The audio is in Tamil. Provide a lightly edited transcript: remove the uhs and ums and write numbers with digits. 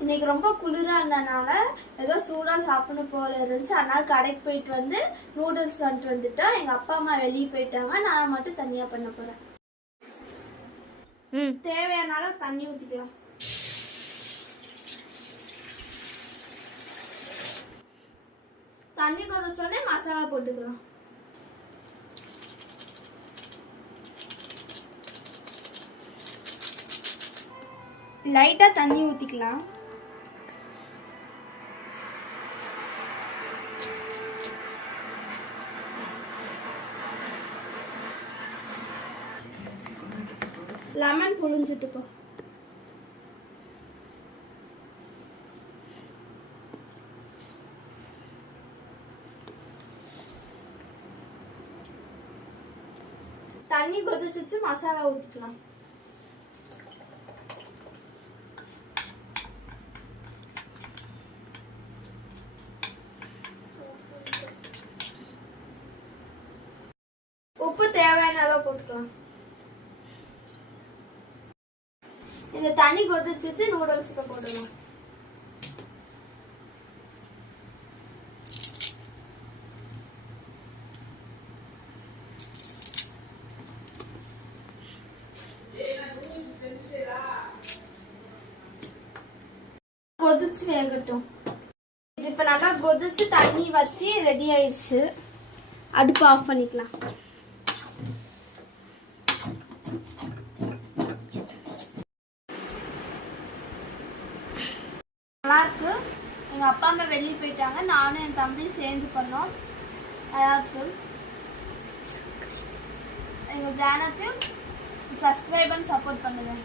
இன்னைக்கு ரொம்ப குளிராக இருந்தனால ஏதோ சூடாக சாப்பிடணும் போல இருந்துச்சு. அதனால கடைக்கு போயிட்டு வந்து நூடுல்ஸ் வந்துட்டோம். எங்கள் அப்பா அம்மா வெளியே போயிட்டாங்க. நான் மட்டும் தனியாக பண்ண போகிறேன். தேவையான தண்ணி ஊற்றிக்கலாம். தண்ணி கொதிச்சோடனே மசாலா போட்டுக்கலாம். லைட்டாக தண்ணி ஊற்றிக்கலாம். லெமன் புழிஞ்சிட்டுக்கோ. தண்ணி கொதிச்சிச்சு, மசாலா ஊற்றிக்கலாம். உப்பு தேவையான அளவு போட்டுக்கலாம். இந்த தண்ணி கொதிச்சிச்சு, நூடுல்ஸ்க்கு போட்டுக்கலாம். கொதிச்சு வேகட்டும். இது இப்ப நல்லா கொதிச்சு தண்ணி வச்சு ரெடி ஆயிடுச்சு. அடுப்பு ஆஃப் பண்ணிக்கலாம். நல்லா இருக்கு. எங்க அப்பா அம்மா வெளியே போயிட்டாங்க. நானும் என் தம்பியும் சேர்ந்து பண்ணோம். நல்லா இருக்கு. எங்க சேனலுக்கு சப்ஸ்கிரைப் பண்ணி சப்போர்ட் பண்ணுங்க.